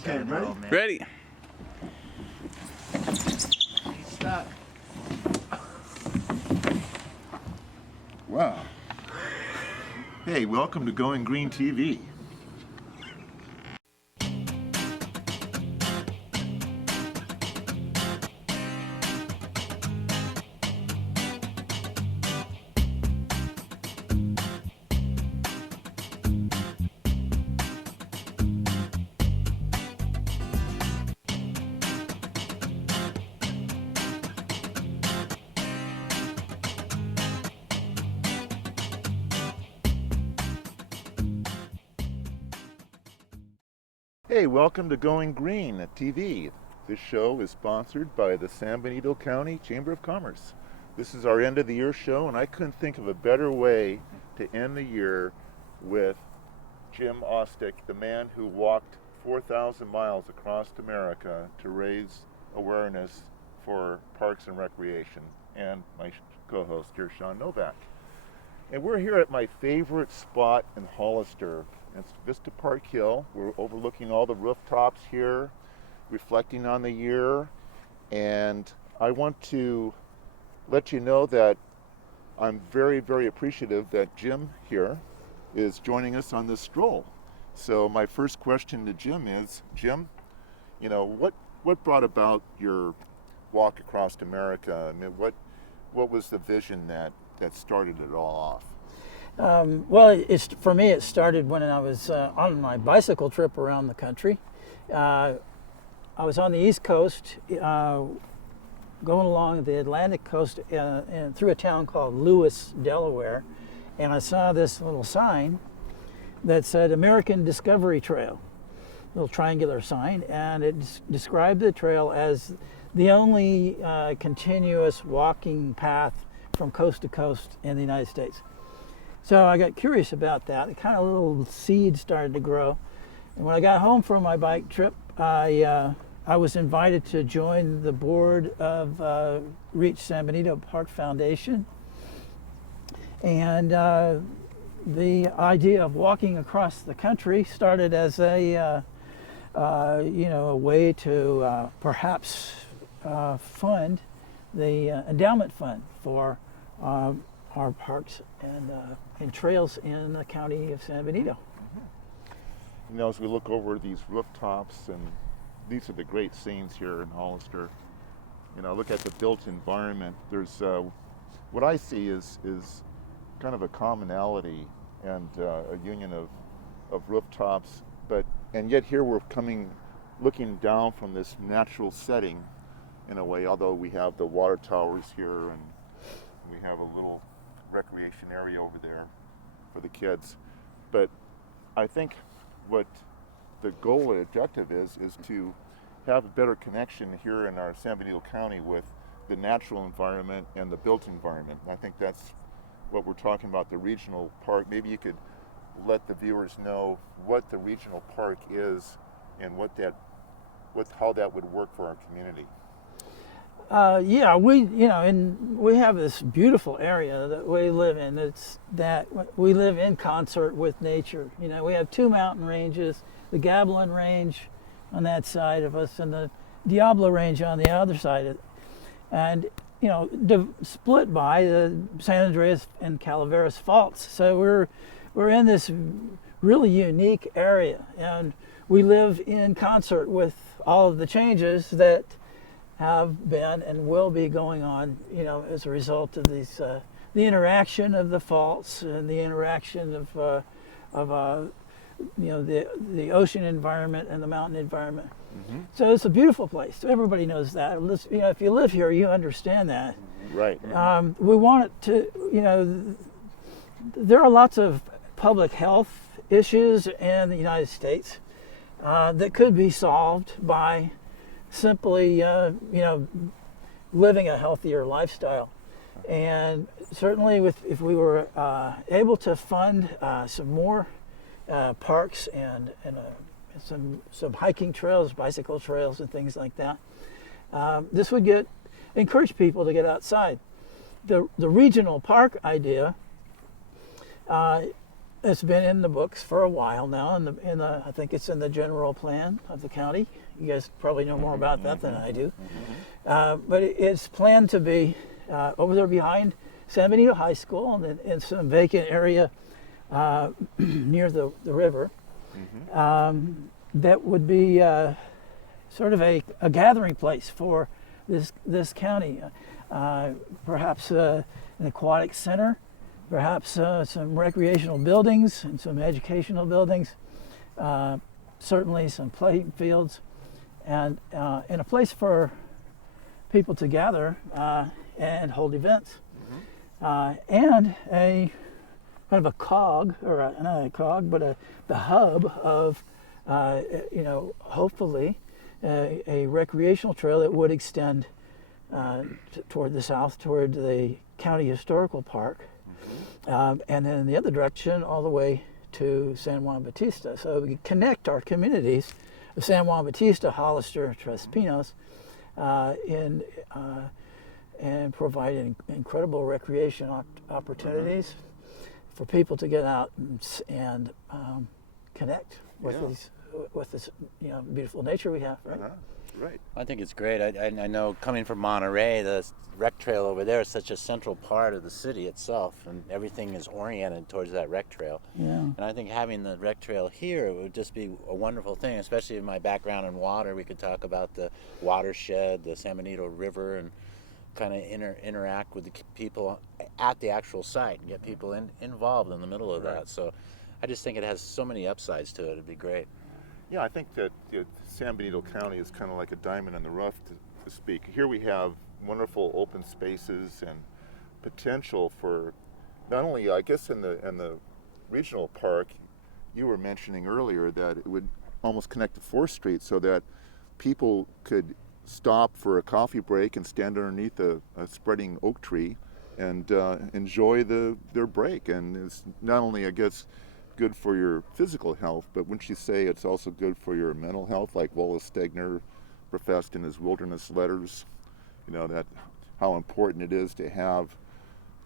Okay, ready? Ready. He's stuck. Wow. Hey, welcome to Going Green TV. Hey, welcome to Going Green TV. This show is sponsored by the San Benito County Chamber of Commerce. This is our end of the year show, and I couldn't think of a better way to end the year with Jim Ostdick, the man who walked 4,000 miles across America to raise awareness for parks and recreation, and my co-host here, Sean Novak. And we're here at my favorite spot in Hollister. It's Vista Park Hill. We're overlooking all the rooftops here, reflecting on the year. And I want to let you know that I'm very, very appreciative that Jim here is joining us on this stroll. So my first question to Jim is, Jim, you know, what brought about your walk across America? I mean, what was the vision that started it all off? Well, for me, it started when I was on my bicycle trip around the country. I was on the East Coast, going along the Atlantic coast and through a town called Lewis, Delaware, and I saw this little sign that said American Discovery Trail, little triangular sign, and it described the trail as the only continuous walking path from coast to coast in the United States. So I got curious about that. It kind of little seed started to grow. And when I got home from my bike trip, I was invited to join the board of Reach San Benito Park Foundation. And the idea of walking across the country started as a way to perhaps fund the endowment fund for our parks and trails in the county of San Benito. You know, as we look over these rooftops, and these are the great scenes here in Hollister, you know, look at the built environment. There's what I see is kind of a commonality and a union of rooftops, and yet here we're looking down from this natural setting in a way, although we have the water towers here and we have a little recreation area over there for the kids. But I think what the goal and objective is to have a better connection here in our San Benito County with the natural environment and the built environment. I think that's what we're talking about, the regional park. Maybe you could let the viewers know what the regional park is and how that would work for our community. We have this beautiful area that we live in. It's that we live in concert with nature. You know, we have two mountain ranges, the Gavilan Range on that side of us and the Diablo Range on the other side of it. And, you know, split by the San Andreas and Calaveras Faults. So we're in this really unique area, and we live in concert with all of the changes that have been and will be going on, you know, as a result of these, the interaction of the faults and the interaction of the ocean environment and the mountain environment. Mm-hmm. So it's a beautiful place. Everybody knows that. You know, if you live here, you understand that. Right. We want it to, you know, there are lots of public health issues in the United States that could be solved by simply, living a healthier lifestyle. And certainly if we were able to fund some more parks and some hiking trails, bicycle trails and things like that, this would encourage people to get outside. The regional park idea it's been in the books for a while now. I think it's in the general plan of the county. You guys probably know more about that than I do. But it's planned to be over there behind San Benito High School and in some vacant area near the river. That would be sort of a gathering place for this county. Perhaps an aquatic center, perhaps some recreational buildings and some educational buildings, certainly some playing fields, and a place for people to gather and hold events, and a kind of a cog, or not a cog, but the hub of, hopefully a recreational trail that would extend toward the south, toward the county historical park, and then in the other direction all the way to San Juan Bautista. So we connect our communities of San Juan Bautista, Hollister, Tres Pinos, and provide incredible recreation opportunities for people to get out and connect with this beautiful nature we have, right? Right. I think it's great. I know coming from Monterey, the rec trail over there is such a central part of the city itself, and everything is oriented towards that rec trail. Yeah. And I think having the rec trail here would just be a wonderful thing, especially in my background in water. We could talk about the watershed, the San Benito River, and kind of interact with the people at the actual site and get people involved in the middle of that. So I just think it has so many upsides to it. It'd be great. Yeah, I think that San Benito County is kind of like a diamond in the rough, to speak. Here we have wonderful open spaces and potential for not only, I guess, in the regional park, you were mentioning earlier that it would almost connect to 4th Street so that people could stop for a coffee break and stand underneath a spreading oak tree and enjoy their break. And it's not only, I guess, good for your physical health, but wouldn't you say it's also good for your mental health, like Wallace Stegner professed in his Wilderness Letters, that how important it is to have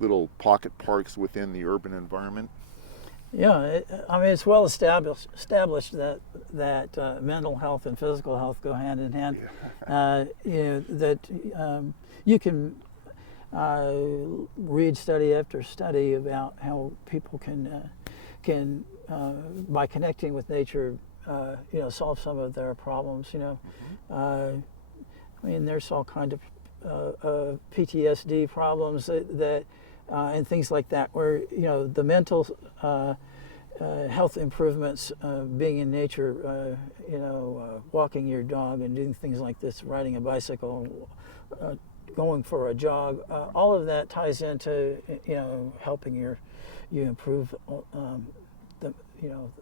little pocket parks within the urban environment? Yeah, it's well established that mental health and physical health go hand in hand. You can read study after study about how people can by connecting with nature, solve some of their problems. There's all kind of PTSD problems that and things like that, where the mental health improvements, being in nature, walking your dog and doing things like this, riding a bicycle, going for a jog, all of that ties into helping you improve the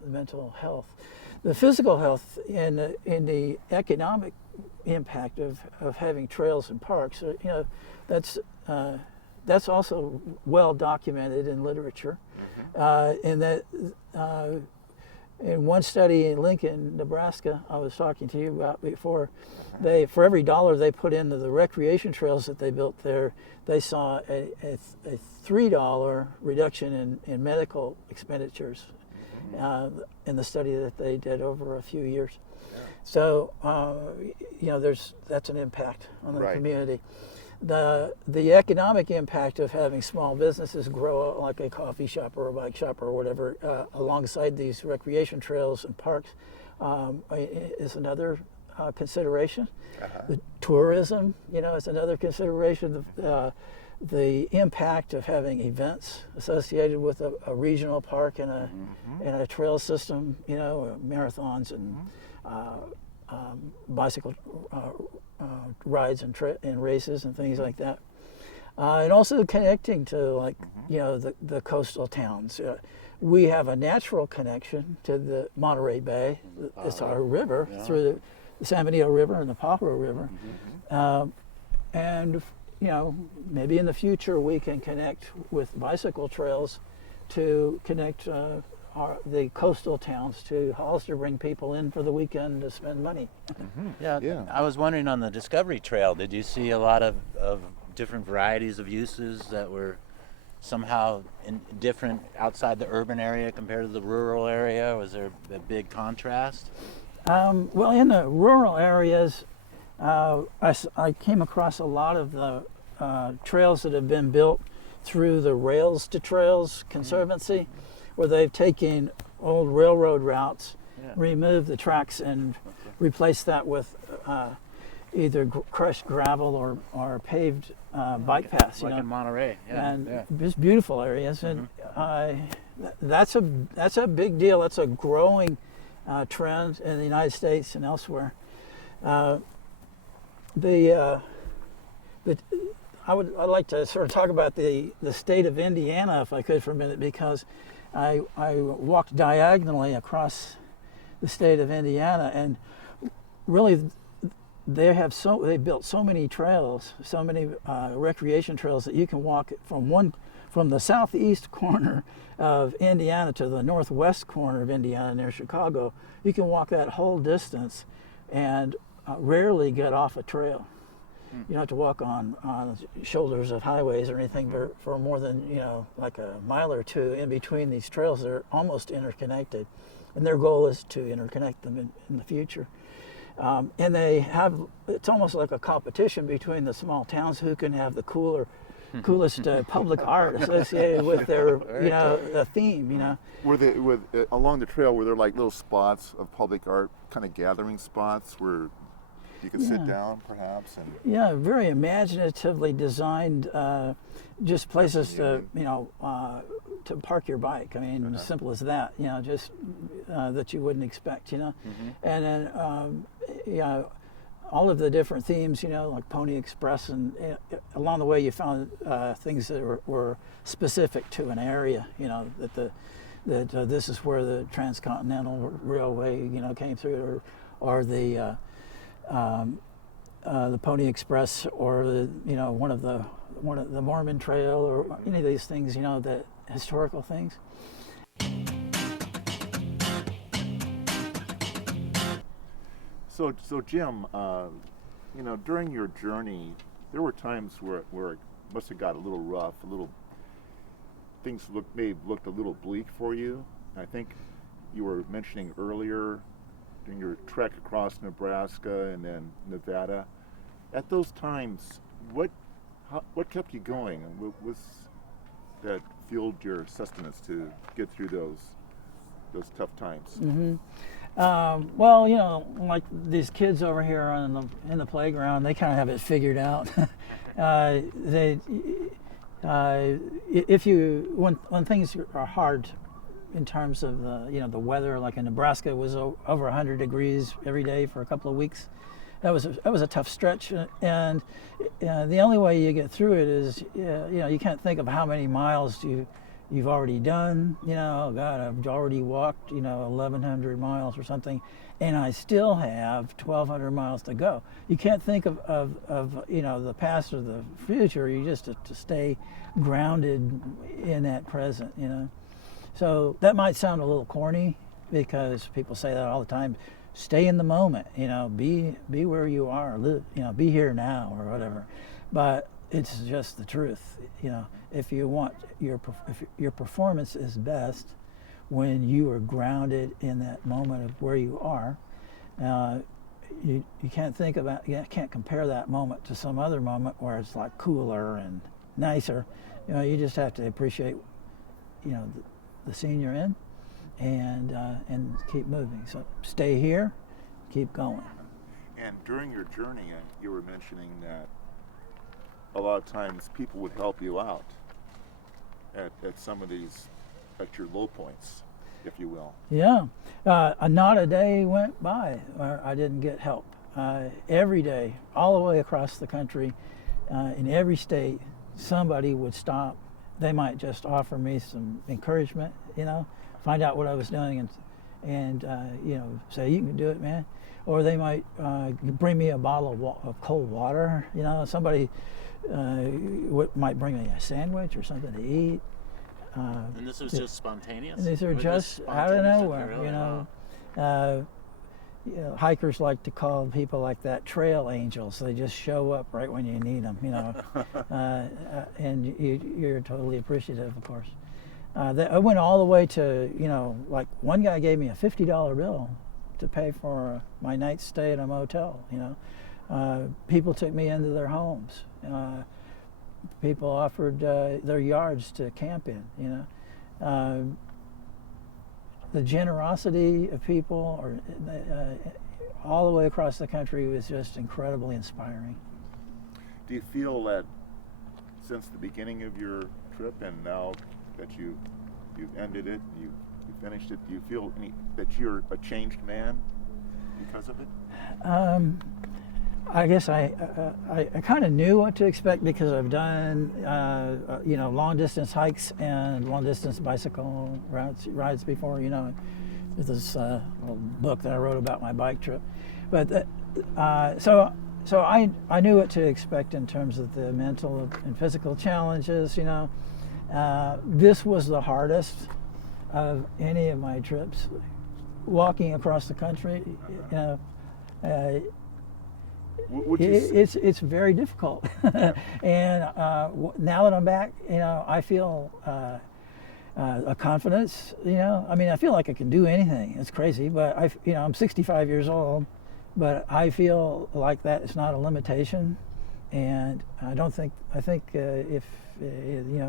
mental health. The physical health and the economic impact of having trails and parks, that's also well documented in literature. And that in one study in Lincoln, Nebraska, I was talking to you about before, for every dollar they put into the recreation trails that they built there, they saw a $3 reduction in medical expenditures in the study that they did over a few years. So that's an impact on the community. The economic impact of having small businesses grow, like a coffee shop or a bike shop or whatever, alongside these recreation trails and parks, is another consideration. The tourism, is another consideration. The impact of having events associated with a regional park and a trail system, marathons and bicycle rides and races and things like that, and also connecting to the coastal towns. We have a natural connection to the Monterey Bay. It's our river through the San Benito River and the Pajaro River, and maybe in the future we can connect with bicycle trails to connect the coastal towns to Hollister, bring people in for the weekend to spend money. Yeah. I was wondering, on the Discovery Trail, did you see a lot of different varieties of uses that were somehow different outside the urban area compared to the rural area? Was there a big contrast? Well, in the rural areas, I came across a lot of the trails that have been built through the Rails to Trails Conservancy, where they've taken old railroad routes, removed the tracks, and replaced that with either crushed gravel or paved bike paths. Like in Monterey, and just beautiful areas, and that's a big deal. That's a growing trend in the United States and elsewhere. I'd like to sort of talk about the state of Indiana, if I could, for a minute, because I walked diagonally across the state of Indiana, and really they built so many trails, so many recreation trails that you can walk from the southeast corner of Indiana to the northwest corner of Indiana near Chicago. You can walk that whole distance and rarely get off a trail. You don't have to walk on shoulders of highways or anything for more than, like a mile or two in between these trails. They're almost interconnected, and their goal is to interconnect them in the future. And it's almost like a competition between the small towns who can have the coolest public art associated with their, the theme, Along the trail, were there like little spots of public art, kind of gathering spots where you could sit down, perhaps? Yeah, very imaginatively designed, just places to park your bike. I mean, as simple as that. Just that you wouldn't expect. And then, all of the different themes. Like Pony Express, and along the way you found things that were specific to an area. That this is where the Transcontinental Railway, came through, or the Pony Express, or one of the Mormon Trail, or any of these things, that historical things. So Jim, during your journey, there were times where it must have got a little rough, things may have looked a little bleak for you. I think you were mentioning earlier during your trek across Nebraska and then Nevada. At those times, what kept you going? What was that fueled your sustenance to get through those tough times? Well, like these kids over here in the playground, they kind of have it figured out. When things are hard in terms of the weather, like in Nebraska, it was over 100 degrees every day for a couple of weeks. That was a tough stretch, and the only way you get through it is you can't think of how many miles you've already done. Oh God, I've already walked 1,100 miles or something, and I still have 1,200 miles to go. You can't think of the past or the future. You just have to stay grounded in that present. So that might sound a little corny, because people say that all the time. Stay in the moment, be where you are, live, be here now, or whatever. But it's just the truth. If you want if your performance is best when you are grounded in that moment of where you are. You can't can't compare that moment to some other moment where it's like cooler and nicer. You just have to appreciate the scene you're in, and keep moving. So stay here, keep going. And during your journey, you were mentioning that a lot of times people would help you out at some of these, at your low points, if you will. Yeah, not a day went by where I didn't get help. Every day, all the way across the country, in every state, somebody would stop. They might just offer me some encouragement, find out what I was doing, and say, you can do it, man. Or they might bring me a bottle of cold water. Somebody might bring me a sandwich or something to eat. And this was just spontaneous? These are just out of nowhere, hikers like to call people like that trail angels. They just show up right when you need them, and you're totally appreciative, of course. I went all the way to, like one guy gave me a $50 bill to pay for my night's stay at a motel. People took me into their homes. People offered their yards to camp in. The generosity of people, all the way across the country, was just incredibly inspiring. Do you feel that since the beginning of your trip and now that you've ended it, you finished it, do you feel that you're a changed man because of it? I guess I kind of knew what to expect because I've done long distance hikes and long distance bicycle rides before. With this little book that I wrote about my bike trip, but so I knew what to expect in terms of the mental and physical challenges. This was the hardest of any of my trips, walking across the country. It's very difficult, and now that I'm back, I feel a confidence. I feel like I can do anything. It's crazy, but I'm 65 years old, but I feel like that is not a limitation, and I think if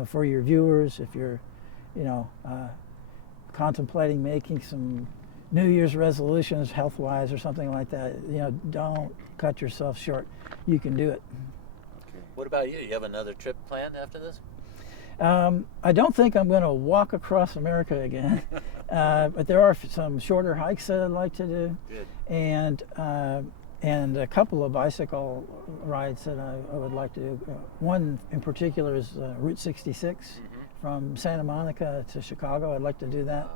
for your viewers, if you're contemplating making some New Year's resolutions health-wise or something like that, don't cut yourself short. You can do it. Okay. What about you? You have another trip planned after this? I don't think I'm going to walk across America again, but there are some shorter hikes that I'd like to do. Good. And a couple of bicycle rides that I would like to do. One in particular is Route 66 from Santa Monica to Chicago. I'd like to do that.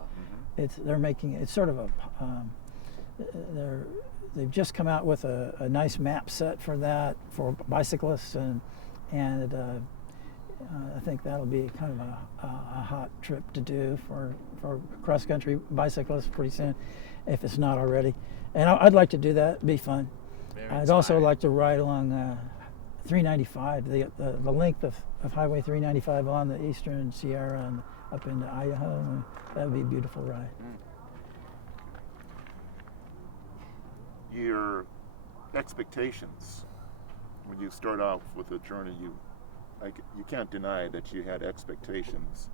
It's sort of they've just come out with a nice map set for that for bicyclists, and I think that'll be kind of a hot trip to do for cross-country bicyclists pretty soon, if it's not already. And I'd like to do that. It'd be fun. I'd also like to ride along 395, the length of Highway 395 on the Eastern Sierra and up into Idaho. That would be a beautiful ride. Your expectations when you start off with a journey, you can't deny that you had expectations,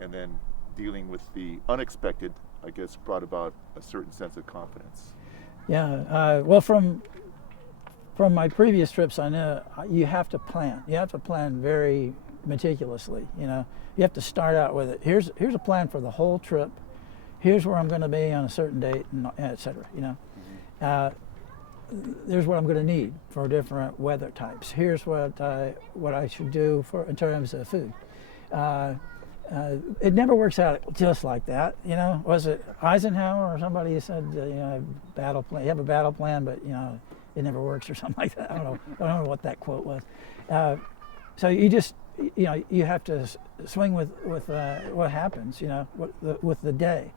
and then dealing with the unexpected, I guess, brought about a certain sense of confidence. Yeah. Well, from my previous trips, I know you have to plan. You have to plan very meticulously. You have to start out with it. Here's a plan for the whole trip. Here's where I'm going to be on a certain date, and et cetera. There's what I'm going to need for different weather types. Here's what I should do in terms of food. It never works out just like that. Was it Eisenhower or somebody who said, battle plan? You have a battle plan, but it never works or something like that. I don't know what that quote was. So you just you have to swing with what happens. With the day.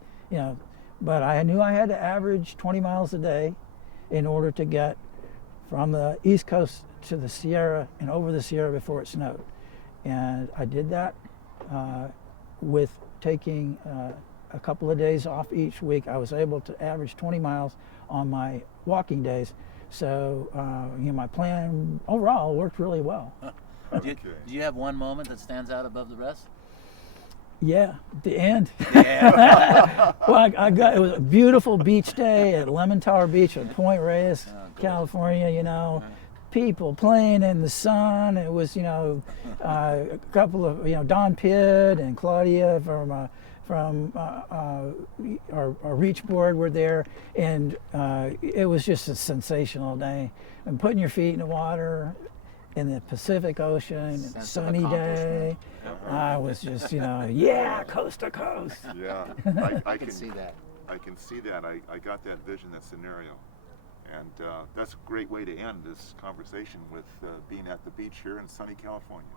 But I knew I had to average 20 miles a day in order to get from the East Coast to the Sierra and over the Sierra before it snowed. And I did that with taking a couple of days off each week. I was able to average 20 miles on my walking days. So my plan overall worked really well. Do you have one moment that stands out above the rest? Yeah, the end. Yeah. Well, it was a beautiful beach day at Lemon Tower Beach at Point Reyes, California. People playing in the sun. It was, a couple of, Don Pitt and Claudia from our reach board were there, and it was just a sensational day. And putting your feet in the water in the Pacific Ocean, sunny day. I was just, coast to coast. Yeah, I can see that. I can see that. I got that vision, that scenario. And that's a great way to end this conversation with being at the beach here in sunny California.